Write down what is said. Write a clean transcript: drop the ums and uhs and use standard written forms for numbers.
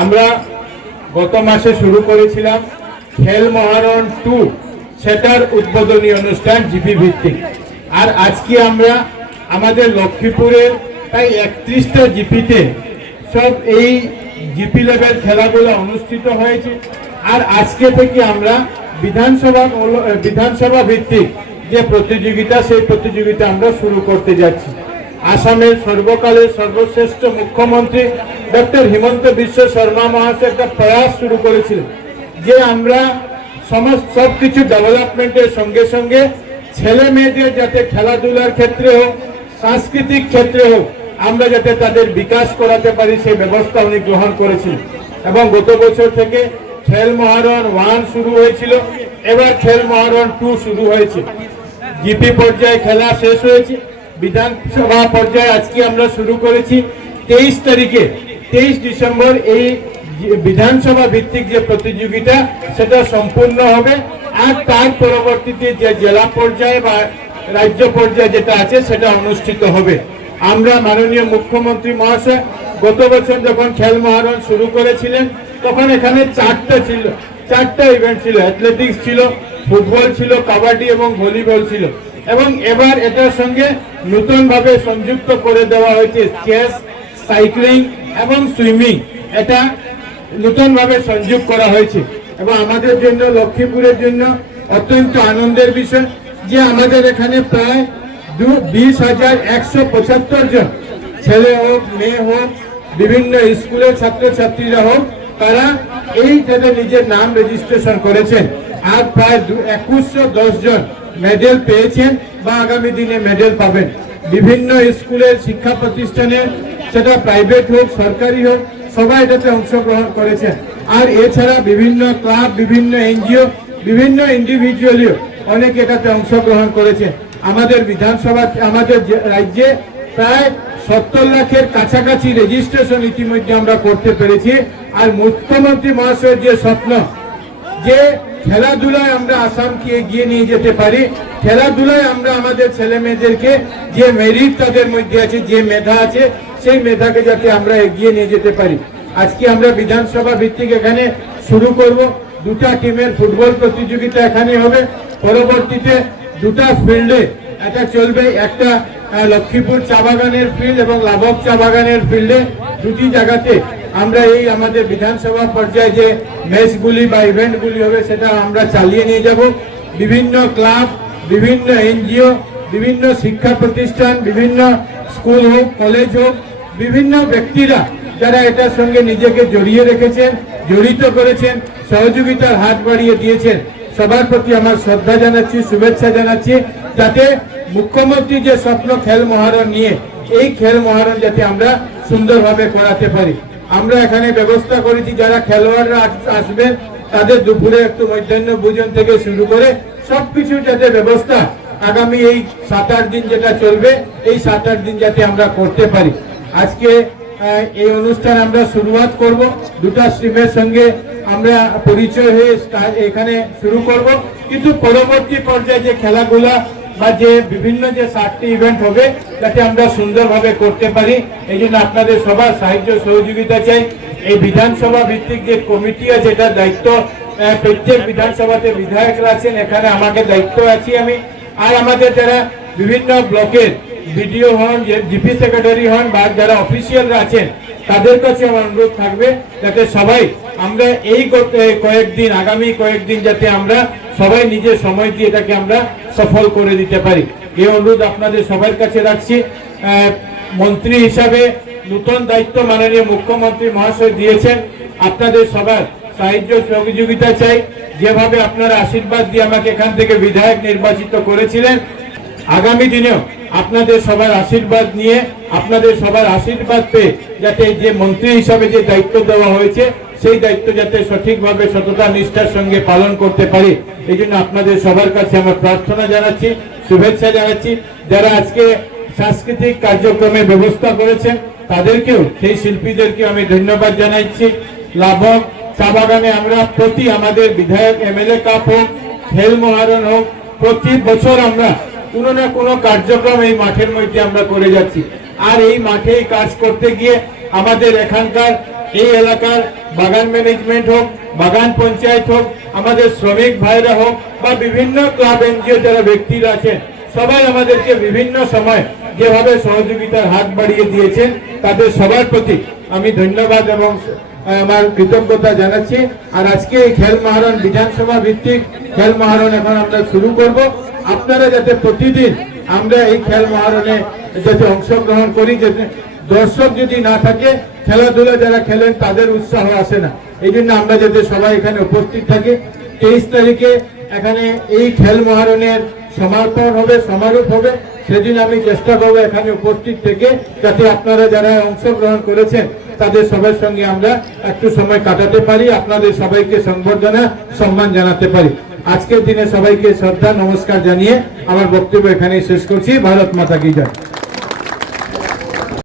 আমরা গত মাসে শুরু করেছিলাম খেল মহারণ 2 সেটার উদ্বোধনী অনুষ্ঠান জিপি ভিত্তিক। আর আজকে আমরা আমাদের লক্ষ্মীপুরের প্রায় 31টা জিপিতে সব এই জিপি লেভেল খেলাগুলো অনুষ্ঠিত হয়েছে। আর আজকে থেকে আমরা বিধানসভা ভিত্তিক যে প্রতিযোগিতা, সেই প্রতিযোগিতা আমরা শুরু করতে যাচ্ছি। আসামের সর্বকালের সর্বশ্রেষ্ঠ মুখ্যমন্ত্রী ডক্টর হিমন্ত বিশ্ব শর্মা মহাশয় একটা প্রয়াস শুরু করেছিলেন যে আমরা সবকিছু ডেভেলপমেন্টের সঙ্গে সঙ্গে ছেলে মেয়েদের যাতে খেলাধুলার ক্ষেত্রে হোক, সাংস্কৃতিক ক্ষেত্রে হোক, আমরা যাতে তাদের বিকাশ করাতে পারি সেই ব্যবস্থা উনি গ্রহণ করেছিলেন। এবং গত বছর থেকে খেল মহারণ 1 শুরু হয়েছিল, এবার খেল মহারণ 2 শুরু হয়েছে। জিপি পর্যায়ে খেলা শেষ হয়েছে, বিধানসভা পর্যায়ে আজকে আমরা শুরু করেছি 23 ডিসেম্বর এই বিধানসভা ভিত্তিক যে প্রতিযোগিতা সেটা সম্পূর্ণ হবে। আর তার পরবর্তীতে যে জেলা পর্যায়ে বা রাজ্য পর্যায়ে যেটা আছে সেটা অনুষ্ঠিত হবে। আমরা মাননীয় মুখ্যমন্ত্রী মহাশয় গত বছর যখন খেল মহারণ শুরু করেছিলেন তখন এখানে 4টা ইভেন্ট ছিল। অ্যাথলেটিক্স ছিল, ফুটবল ছিল, কাবাডি এবং ভলিবল ছিল। এবং এবার এটার সঙ্গে নতুনভাবে সংযুক্ত করে দেওয়া হয়েছে চেস, সাইক্লিং এবং সুইমিং। এটা নতুনভাবে সংযোগ করা হয়েছে এবং আমাদের জন্য, লক্ষ্মীপুরের জন্য অত্যন্ত আনন্দের বিষয় যে আমাদের এখানে প্রায় 20,175 জন ছেলে হোক, মেয়ে হোক, বিভিন্ন স্কুলের ছাত্রছাত্রীরা হোক, তারা এই ক্ষেত্রে নিজের নাম রেজিস্ট্রেশন করেছেন। আর প্রায় 2110 জন মেডেল পেয়েছেন বা আগামী দিনে মেডেল পাবেন। বিভিন্ন স্কুলের শিক্ষা প্রতিষ্ঠানের, সেটা প্রাইভেট হোক, সরকারি হোক, সবাই এটাতে অংশগ্রহণ করেছেন। আর এছাড়া বিভিন্ন ক্লাব, বিভিন্ন এনজিও, বিভিন্ন ইন্ডিভিজুয়ালিও অনেকে এটাতে অংশগ্রহণ করেছে। আমাদের বিধানসভা, আমাদের রাজ্যে প্রায় 70 লাখের কাছাকাছি রেজিস্ট্রেশন ইতিমধ্যে আমরা করতে পেরেছি। আর মুখ্যমন্ত্রী মহাশয়ের যে স্বপ্ন যে খেলাধুলায় আমরা আসামকে এগিয়ে নিয়ে যেতে পারি, খেলাধুলায় আমরা আমাদের ছেলে মেয়েদেরকে যে মেরিট তাদের মধ্যে আছে, যে মেধা আছে, সেই মেধাকে যাতে আমরা এগিয়ে নিয়ে যেতে পারি। আজকে আমরা বিধানসভা ভিত্তিক এখানে শুরু করব। 2টা টিমের ফুটবল প্রতিযোগিতা এখানে হবে। পরবর্তীতে 2টা ফিল্ডে এটা চলবে, একটা লক্ষ্মীপুর চা বাগানের ফিল্ড এবং লাভক চা বাগানের ফিল্ডে। 2টি জায়গাতে আমরা এই আমাদের বিধানসভা পর্যায়ে যে ম্যাচগুলি বা ইভেন্টগুলি হবে সেটা আমরা চালিয়ে নিয়ে যাব। বিভিন্ন ক্লাব, বিভিন্ন এনজিও, বিভিন্ন শিক্ষা প্রতিষ্ঠান, বিভিন্ন স্কুল হোক, কলেজ হোক, বিভিন্ন ব্যক্তিরা যারা এটার সঙ্গে নিজেকে জড়িয়ে রেখেছেন, জড়িত করেছেন, সহযোগিতার হাত বাড়িয়ে দিয়েছেন, সবার প্রতি আমার শ্রদ্ধা জানাচ্ছি, শুভেচ্ছা জানাচ্ছি। যাতে মুখ্যমন্ত্রী যে স্বপ্ন খেল মহারণ নিয়ে, এই খেল মহারণ যাতে আমরা সুন্দরভাবে করাতে পারি। আমরা এখানে ব্যবস্থা করেছি যারা খেলোয়াড়রা আসবেন তাদের দুপুরে একটু মধ্যাহ্ন ভোজন থেকে শুরু করে সবকিছু যাতে ব্যবস্থা আগামী এই 7-8 দিন যেটা চলবে, এই 7-8 দিন যাতে আমরা করতে পারি। আজকে এই অনুষ্ঠান আমরা শুরুয়াত করব 2টা স্ট্রিমের সঙ্গে আমরা পরিচয় হয়ে এখানে শুরু করব। কিন্তু পরবর্তী পর্যায়ে যে খেলাগুলা বা যে বিভিন্ন যে 7টি ইভেন্ট হবে যাতে আমরা সুন্দরভাবে করতে পারি, এই জন্য আপনাদের সবার সাহায্য সহযোগিতা চাই। এই বিধানসভা ভিত্তিক যে কমিটি আছে এটার দায়িত্ব প্রত্যেক বিধানসভাতে বিধায়করা আছেন, এখানে আমাকে দায়িত্ব আছি আমি। আর আমাদের যারা বিভিন্ন ব্লকের বিডিও হন, জিপি সেক্রেটারি হন বা যারা অফিসিয়ালরা আছেন, তাদের কাছে আমার অনুরোধ থাকবে যাতে সবাই আমরা এই কয়েকদিন, আগামী কয়েকদিন যাতে আমরা সবাই নিজের সময় দিয়ে এটাকে আমরা সফল করে দিতে পারি। এই অনুরোধ আপনাদের সবার কাছে রাখছি। মন্ত্রী হিসাবে নতুন দায়িত্ব মাননীয় মুখ্যমন্ত্রী মহাশয় দিয়েছেন, আপনাদের সবার সাহায্য সহযোগিতা চাই। যেভাবে আপনারা আশীর্বাদ দিয়ে আমাকে এখান থেকে বিধায়ক নির্বাচিত করেছিলেন, আগামী দিনেও আপনাদের সবার আশীর্বাদ নিয়ে, আপনাদের সবার আশীর্বাদ পেয়ে যাতে যে মন্ত্রী হিসাবে যে দায়িত্ব দেওয়া হয়েছে সেই দায়িত্ব যাতে সঠিকভাবে সততা নিষ্ঠার সঙ্গে পালন করতে পারি, এই জন্য আপনাদের সবার কাছে আমার প্রার্থনা জানাচ্ছি, শুভেচ্ছা জানাচ্ছি। যারা আজকে সাংস্কৃতিক কার্যক্রমের ব্যবস্থা করেছেন তাদেরকেও, সেই শিল্পীদেরকেও আমি ধন্যবাদ জানাচ্ছি। লাভক চা বাগানে আমরা প্রতি আমাদের বিধায়ক এমএলএ কাপ হোক, খেল মহারণ হোক, প্রতি বছর আমরা কোনো না কোনো কার্যক্রম এই মাঠের মধ্যে আমরা করে যাচ্ছি। আর এই মাঠে কাজ করতে গিয়ে আমাদের এখানকার এই এলাকার বাগান ম্যানেজমেন্ট হোক, বাগান পঞ্চায়েত হোক, আমাদের শ্রমিক ভাইরা হোক বা বিভিন্ন ক্লাব এনজিও যারা ব্যক্তিরা আছেন, সবাই আমাদেরকে বিভিন্ন সময় যেভাবে সহযোগিতার হাত বাড়িয়ে দিয়েছেন, তাদের সবার প্রতি আমি ধন্যবাদ এবং আমার কৃতজ্ঞতা জানাচ্ছি। আর আজকে এই খেল মহারণ বিধানসভা ভিত্তিক খেল মহারণ এখন আমরা শুরু করব। আপনারা যাতে প্রতিদিন আমরা এই খেল মহারণে যাতে অংশগ্রহণ করি, যাতে দর্শক যদি না থাকে, খেলাধুলা যারা খেলেন তাদের উৎসাহ আসে না, এই জন্য আমরা যাতে সবাই এখানে উপস্থিত থাকি। 23 তারিখে এখানে এই খেল মহারণের সমাপন হবে, সমারোপ হবে, সেদিন আমি চেষ্টা করবো এখানে উপস্থিত থেকে যাতে আপনারা যারা অংশগ্রহণ করেছেন তাদের সবার সঙ্গে আমরা একটু সময় কাটাতে পারি, আপনাদের সবাইকে সংবর্ধনা সম্মান জানাতে পারি। আজকের দিনে সবাইকে শ্রদ্ধা নমস্কার জানিয়ে আমার বক্তব্য এখানেই শেষ করছি। ভারত মাতা কি জয়।